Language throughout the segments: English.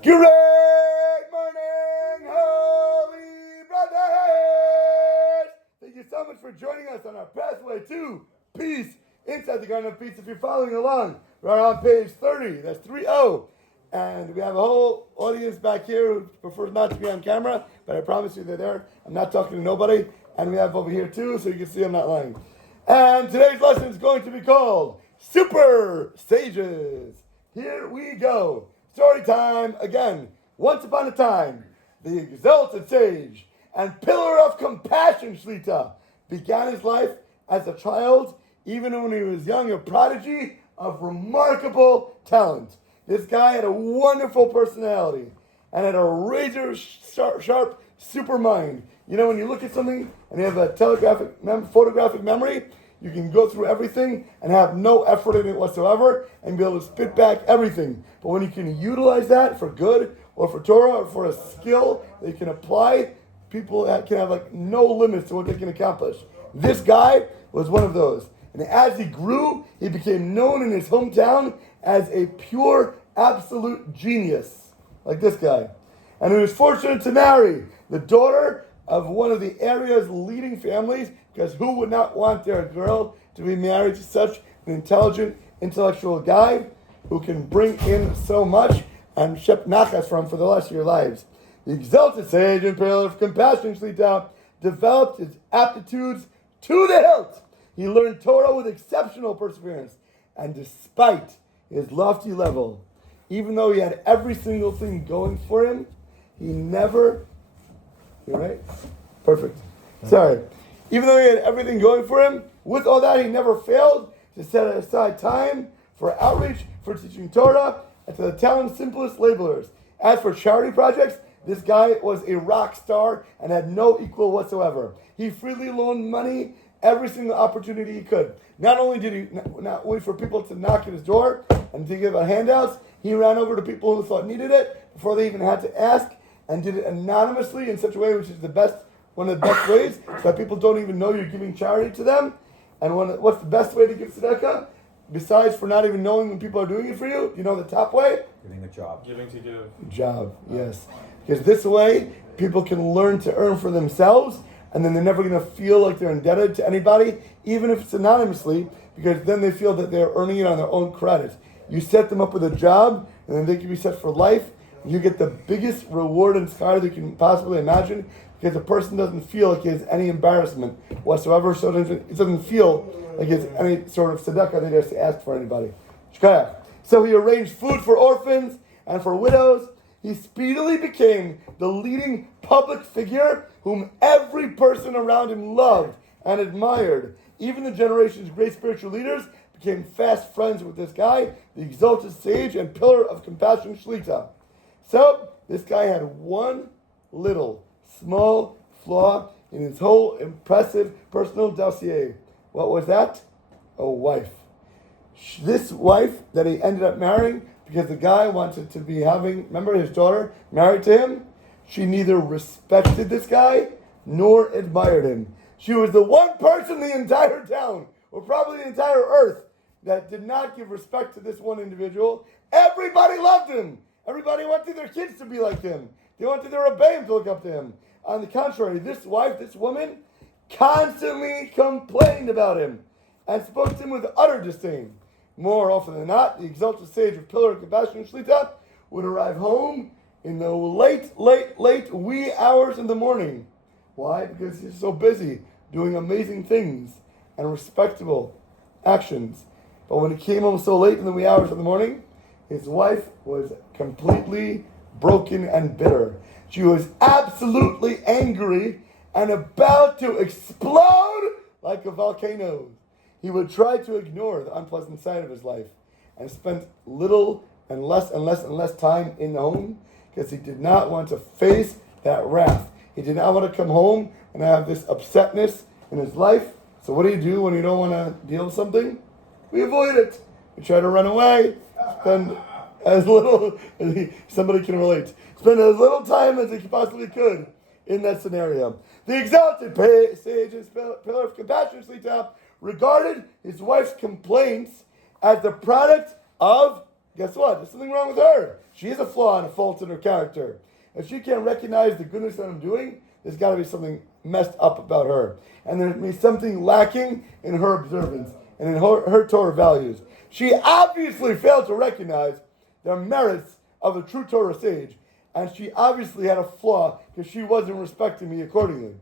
Great morning, holy brothers! Thank you so much for joining us on our pathway to peace inside the Garden of Peace. If you're following along, we're on page 30. That's 3-0. And we have a whole audience back here who prefers not to be on camera, but I promise you they're there. I'm not talking to nobody. And we have over here too, so you can see I'm not lying. And today's lesson is going to be called Super Sages. Here we go. Story time again. Once upon a time, the exalted sage and pillar of compassion Shlita began his life as a child, even when he was young, a prodigy of remarkable talent. This guy had a wonderful personality and had a razor sharp super mind. You know, when you look at something and you have a photographic memory, you can go through everything and have no effort in it whatsoever and be able to spit back everything. But when you can utilize that for good or for Torah or for a skill that you can apply, people can have like no limits to what they can accomplish. This guy was one of those. And as he grew, he became known in his hometown as a pure, absolute genius, like this guy. And he was fortunate to marry the daughter of one of the area's leading families, because who would not want their girl to be married to such an intelligent, intellectual guy who can bring in so much and shep nachas from for the rest of your lives? The exalted sage and pillar of compassion, Shlita, developed his aptitudes to the hilt. He learned Torah with exceptional perseverance, and despite his lofty level, even though he had every single thing going for him, he never... You're right? Perfect. Sorry. Even though he had everything going for him, with all that, he never failed to set aside time for outreach, for teaching Torah, and to the town's simplest laborers. As for charity projects, this guy was a rock star and had no equal whatsoever. He freely loaned money every single opportunity he could. Not only did he not wait for people to knock at his door and to give out handouts, he ran over to people who thought needed it before they even had to ask, and did it anonymously in such a way which is one of the best ways, so that people don't even know you're giving charity to them. And what's the best way to give tzedakah? Besides for not even knowing when people are doing it for you, you know the top way? Giving a job. Giving to give. Job, yes. Because this way, people can learn to earn for themselves, and then they're never going to feel like they're indebted to anybody, even if it's anonymously, because then they feel that they're earning it on their own credit. You set them up with a job, and then they can be set for life. You get the biggest reward and schar that you can possibly imagine, because the person doesn't feel like he has any embarrassment whatsoever, so it doesn't feel like he has any sort of tzedakah that he has to ask for anybody. So he arranged food for orphans and for widows. He speedily became the leading public figure whom every person around him loved and admired. Even the generation's great spiritual leaders became fast friends with this guy, the exalted sage and pillar of compassion Shlita. So, this guy had one little, small flaw in his whole impressive personal dossier. What was that? A wife. This wife that he ended up marrying, because the guy wanted to be remember his daughter married to him? She neither respected this guy, nor admired him. She was the one person in the entire town, or probably the entire earth, that did not give respect to this one individual. Everybody loved him. Everybody wanted their kids to be like him. They wanted their rebbeim to look up to him. On the contrary, this wife, this woman, constantly complained about him and spoke to him with utter disdain. More often than not, the exalted sage of pillar of compassion Shlita would arrive home in the late wee hours in the morning. Why? Because he's so busy doing amazing things and respectable actions. But when he came home so late in the wee hours of the morning, his wife was completely broken and bitter. She was absolutely angry and about to explode like a volcano. He would try to ignore the unpleasant side of his life and spent little and less time in the home, because he did not want to face that wrath. He did not want to come home and have this upsetness in his life. So what do you do when you don't want to deal with something? We avoid it. We try to run away. Spend as little, somebody can relate, spend as little time as he possibly could in that scenario. The exalted sage and pillar of compassion Shlita regarded his wife's complaints as the product of guess what? There's something wrong with her. She is a flaw and a fault in her character. If she can't recognize the goodness that I'm doing, there's got to be something messed up about her. And there's be something lacking in her observance and in her Torah values. She obviously failed to recognize the merits of a true Torah sage, and she obviously had a flaw because she wasn't respecting me accordingly.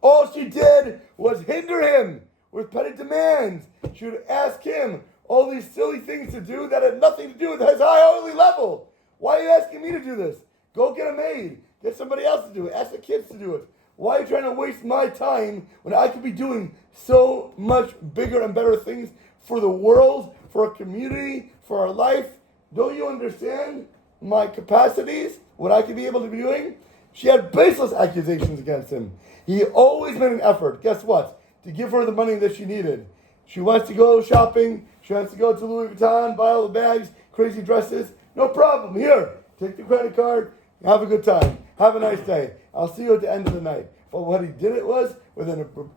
All she did was hinder him with petty demands. She would ask him all these silly things to do that had nothing to do with his high holy level. Why are you asking me to do this? Go get a maid. Get somebody else to do it. Ask the kids to do it. Why are you trying to waste my time when I could be doing so much bigger and better things for the world, for our community, for our life? Don't you understand my capacities, what I could be able to be doing? She had baseless accusations against him. He always made an effort, guess what, to give her the money that she needed. She wants to go shopping. She wants to go to Louis Vuitton, buy all the bags, crazy dresses. No problem. Here, take the credit card. Have a good time. Have a nice day. I'll see you at the end of the night. But what he did it was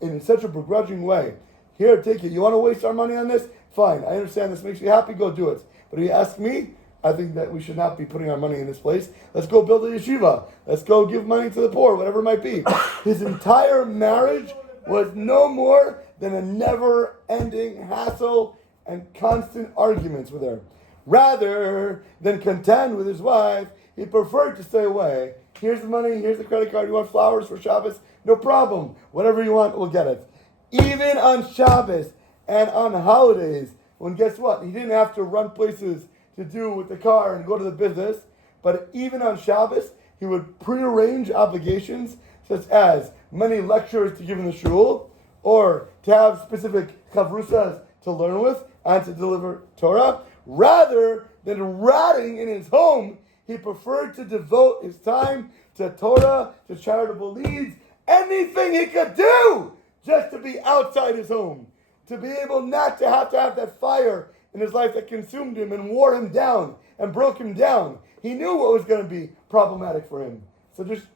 in such a begrudging way. Here, take it. You want to waste our money on this? Fine. I understand this makes you happy. Go do it. But if you ask me, I think that we should not be putting our money in this place. Let's go build a yeshiva. Let's go give money to the poor, whatever it might be. His entire marriage was no more than a never-ending hassle and constant arguments with her. Rather than contend with his wife, he preferred to stay away. Here's the money, here's the credit card. You want flowers for Shabbos? No problem. Whatever you want, we'll get it. Even on Shabbos and on holidays, when guess what? He didn't have to run places to do with the car and go to the business. But even on Shabbos, he would prearrange obligations such as many lectures to give in the shul, or to have specific chavrusas to learn with and to deliver Torah. Rather than rotting in his home, he preferred to devote his time to Torah, to charitable needs, anything he could do just to be outside his home, to be able not to have that fire in his life that consumed him and wore him down and broke him down. He knew what was going to be problematic for him. So just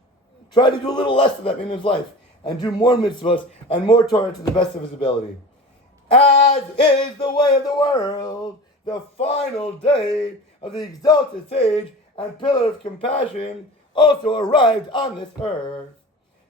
try to do a little less of that in his life and do more mitzvahs and more Torah to the best of his ability. As is the way of the world, the final day of the exalted sage and pillar of compassion also arrived on this earth.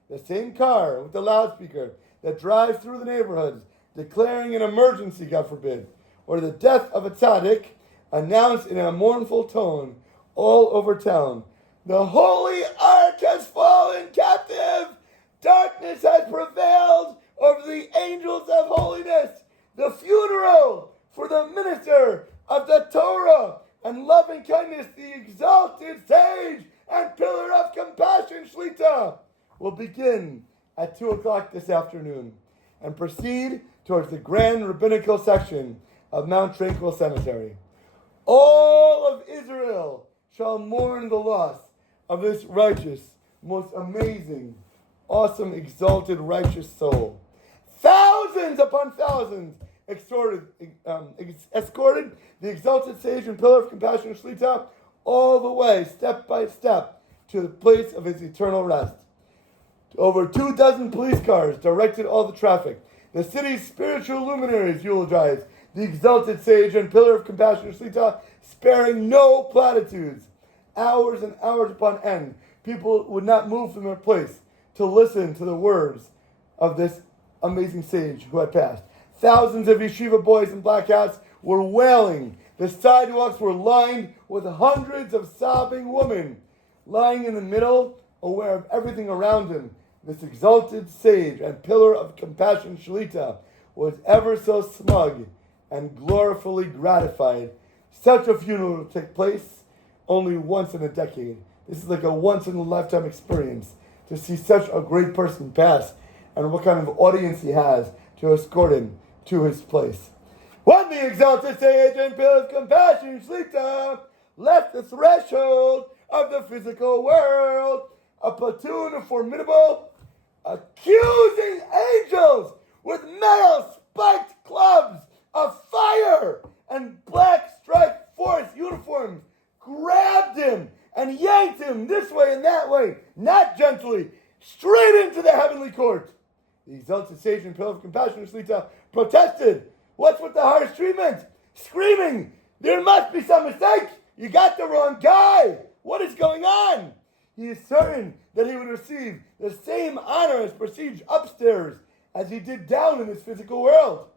The same car with the loudspeaker that drives through the neighborhoods, declaring an emergency, God forbid, or the death of a tzaddik, announced in a mournful tone all over town, the holy ark has fallen captive. Darkness has prevailed over the angels of holiness. The funeral for the minister of the Torah and loving kindness, the exalted sage and pillar of compassion, Shlita, will begin at 2 o'clock this afternoon and proceed towards the grand rabbinical section of Mount Tranquil Cemetery. All of Israel shall mourn the loss of this righteous, most amazing, awesome, exalted, righteous soul. Thousands upon thousands escorted the exalted sage and pillar of compassion, Shlita, all the way, step by step, to the place of his eternal rest. Over 24 police cars directed all the traffic. The city's spiritual luminaries eulogized the exalted sage and pillar of compassion, Shlita, sparing no platitudes. Hours and hours upon end, people would not move from their place to listen to the words of this amazing sage who had passed. Thousands of yeshiva boys in black hats were wailing. The sidewalks were lined with hundreds of sobbing women. Lying in the middle, aware of everything around him, this exalted sage and pillar of compassion, Shlita, was ever so smug and gloriously gratified. Such a funeral will take place only once in a decade. This is like a once-in-a-lifetime experience to see such a great person pass and what kind of audience he has to escort him to his place. When the exalted sage and pillar of compassion, Shlita, left the threshold of the physical world, a platoon of formidable, accusing angels with metal spiked clubs of fire and black striped forest uniforms grabbed him and yanked him this way and that way, not gently, straight into the heavenly court. The exalted sage and pillar of compassion, Shlita, protested. What's with the harsh treatment? Screaming, there must be some mistake. You got the wrong guy. What is going on? He is certain that he would receive the same honor as prestige upstairs as he did down in this physical world.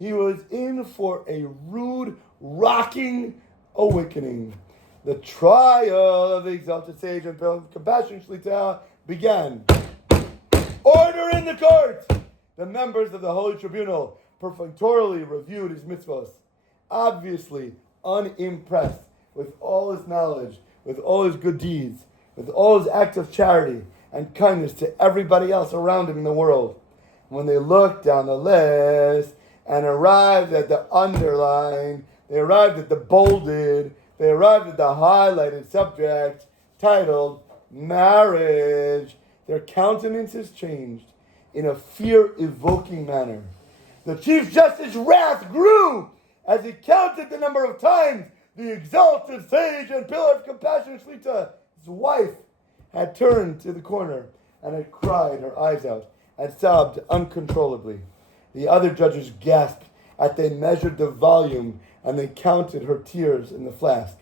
He was in for a rude, rocking awakening. The trial of the exalted sage and compassion Shlita began. Order in the court! The members of the Holy Tribunal perfunctorily reviewed his mitzvahs, obviously unimpressed with all his knowledge, with all his good deeds, with all his acts of charity and kindness to everybody else around him in the world. When they looked down the list and arrived at the underlined, they arrived at the bolded, they arrived at the highlighted subject titled marriage, their countenances changed in a fear-evoking manner. The Chief Justice's wrath grew as he counted the number of times the exalted sage and pillar of compassion Shlita, his wife, had turned to the corner and had cried her eyes out and sobbed uncontrollably. The other judges gasped as they measured the volume and they counted her tears in the flask.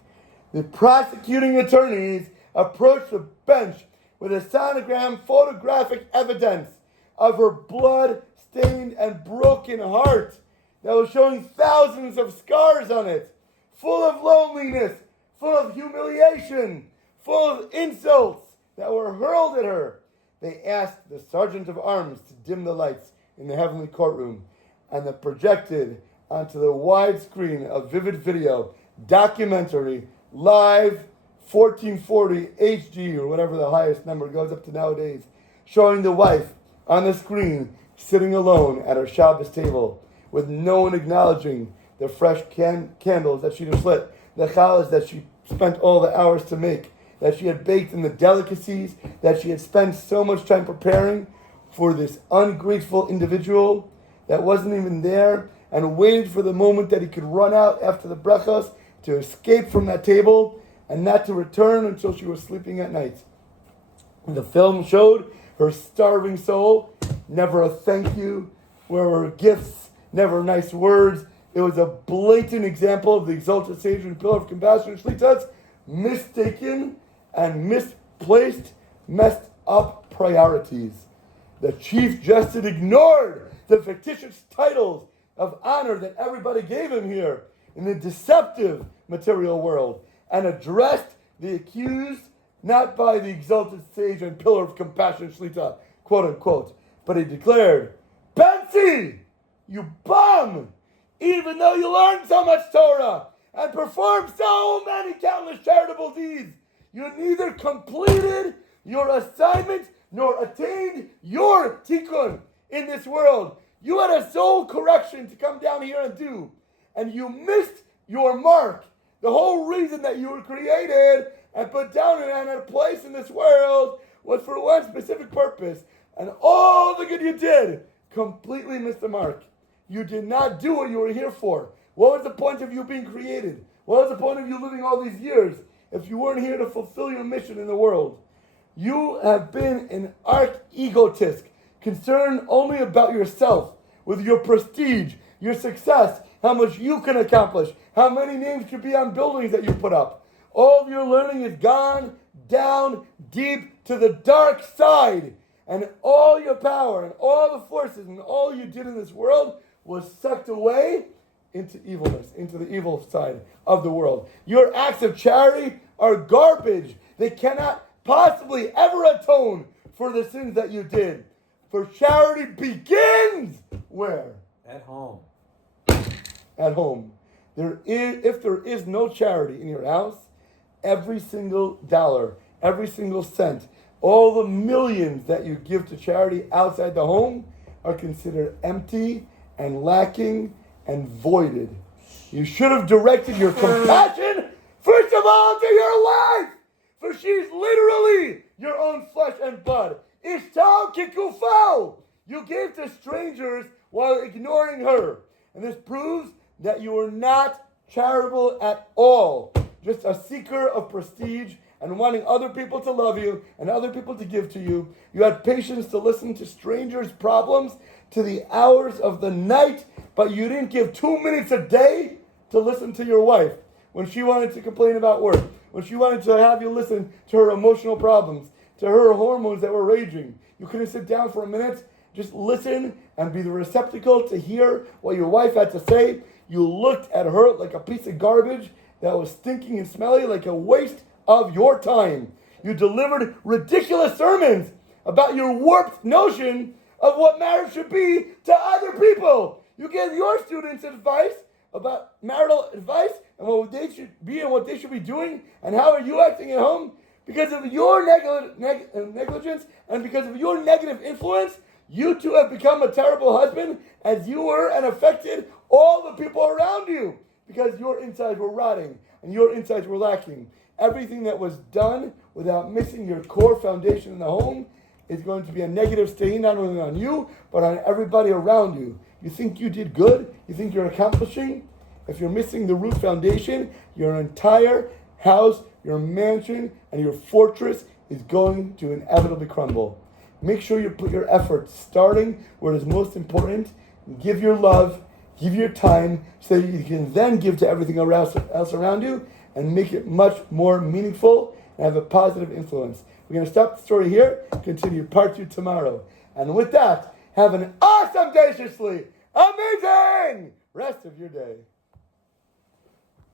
The prosecuting attorneys approached the bench with a sonogram photographic evidence of her blood-stained and broken heart that was showing thousands of scars on it, full of loneliness, full of humiliation, full of insults that were hurled at her. They asked the sergeant of arms to dim the lights in the heavenly courtroom, and they projected onto the wide screen a vivid video, documentary, live, 1440 HD, or whatever the highest number goes up to nowadays, showing the wife on the screen sitting alone at her Shabbos table with no one acknowledging the fresh candles that she just lit, the challahs that she spent all the hours to make, that she had baked, and the delicacies that she had spent so much time preparing for this ungrateful individual that wasn't even there and waited for the moment that he could run out after the brachos to escape from that table and not to return until she was sleeping at night. The film showed her starving soul, never a thank you, where were gifts, never nice words. It was a blatant example of the exalted sage and pillar of compassion Shlitas mistaken and misplaced, messed up priorities. The Chief Justice ignored the fictitious titles of honor that everybody gave him here in the deceptive material world and addressed the accused not by the exalted sage and pillar of compassion Shlita, quote unquote, but he declared, Betsy, you bum! Even though you learned so much Torah and performed so many countless charitable deeds, you neither completed your assignment nor attained your tikkun in this world. You had a soul correction to come down here and do, and you missed your mark. The whole reason that you were created and put down in a place in this world was for one specific purpose, and all the good you did completely missed the mark. You did not do what you were here for. What was the point of you being created? What was the point of you living all these years if you weren't here to fulfill your mission in the world? You have been an arch-egotist, concerned only about yourself, with your prestige, your success, how much you can accomplish, how many names could be on buildings that you put up. All of your learning has gone down deep to the dark side, and all your power and all the forces and all you did in this world was sucked away into evilness, into the evil side of the world. Your acts of charity are garbage. They cannot possibly ever atone for the sins that you did. For charity begins where? At home. At home. If there is no charity in your house, every single dollar, every single cent, all the millions that you give to charity outside the home are considered empty and lacking and voided. You should have directed your compassion, first of all, to your wife, for she's literally your own flesh and blood. Ishtal kikufo. You gave to strangers while ignoring her. And this proves that you are not charitable at all. Just a seeker of prestige and wanting other people to love you and other people to give to you. You had patience to listen to strangers' problems to the hours of the night, but you didn't give 2 minutes a day to listen to your wife. when she wanted to complain about work, when she wanted to have you listen to her emotional problems, to her hormones that were raging. You couldn't sit down for a minute, just listen and be the receptacle to hear what your wife had to say. You looked at her like a piece of garbage that was stinking and smelly, like a waste of your time. You delivered ridiculous sermons about your warped notion of what marriage should be to other people. You gave your students advice about marital advice and what they should be and what they should be doing and how are you acting at home. Because of your negligence and because of your negative influence, you too have become a terrible husband as you were and affected all the people around you because your insides were rotting and your insides were lacking. Everything that was done without missing your core foundation in the home is going to be a negative stain not only on you, but on everybody around you. You think you did good? You think you're accomplishing? If you're missing the root foundation, your entire house, your mansion, and your fortress is going to inevitably crumble. Make sure you put your effort starting where it is most important. Give your love, give your time, so that you can then give to everything else around you and make it much more meaningful and have a positive influence. We're going to stop the story here, continue part 2 tomorrow. And with that, have an awesome, deliciously amazing rest of your day.